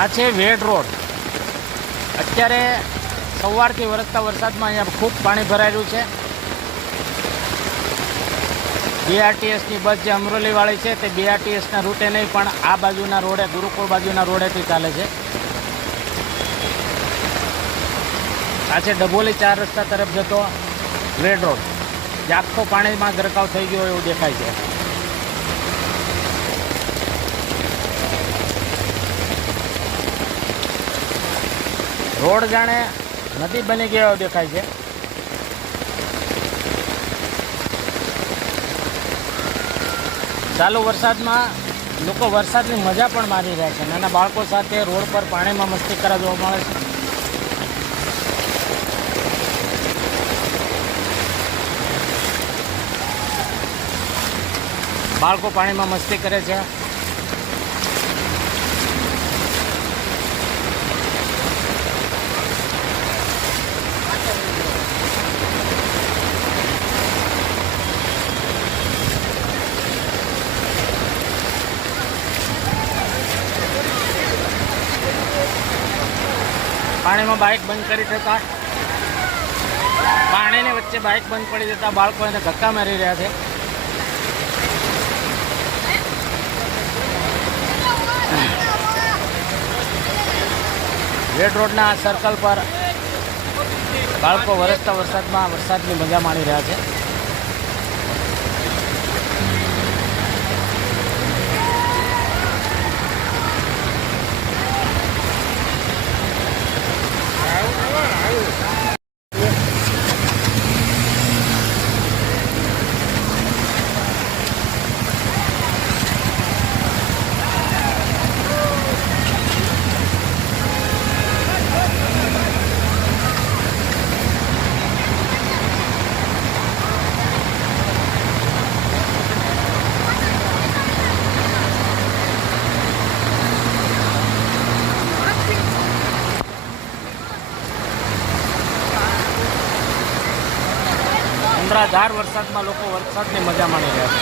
આ છે વેડ રોડ. અત્યારે સવારથી વરસતા વરસાદમાં અહીંયા ખૂબ પાણી ભરાયેલું છે. બીઆરટીએસની બસ જે અમરોલીવાળી છે તે બીઆરટીએસના રૂટે નહીં પણ આ બાજુના રોડે, ગુરુકુળ બાજુના રોડેથી ચાલે છે. આ છે ડભોલી 4 રસ્તા તરફ જતો વેડ રોડ, જે આખો પાણીમાં ગરકાવ થઈ ગયો એવું દેખાય છે. રોડ જાણે નદી બની ગયો એવું દેખાય છે. ચાલુ વરસાદમાં લોકો વરસાદની મજા પણ માણી રહ્યા છે. નાના બાળકો સાથે રોડ પર પાણીમાં મસ્તી કરવા જોવા મળે છે. બાળકો પાણીમાં મસ્તી કરે છે. પાણીમાં બાઇક બંધ કરી દેતા, પાણીની વચ્ચે બાઇક બંધ પડી જતા બાળકો એને ધક્કા મારી રહ્યા છે. વેડ રોડના સર્કલ પર બાળકો વરસતા વરસાદમાં વરસાદની મજા માણી રહ્યા છે. અંધરાધાર વરસાદમાં લોકો વરસાદની મજા માણી રહ્યા છે.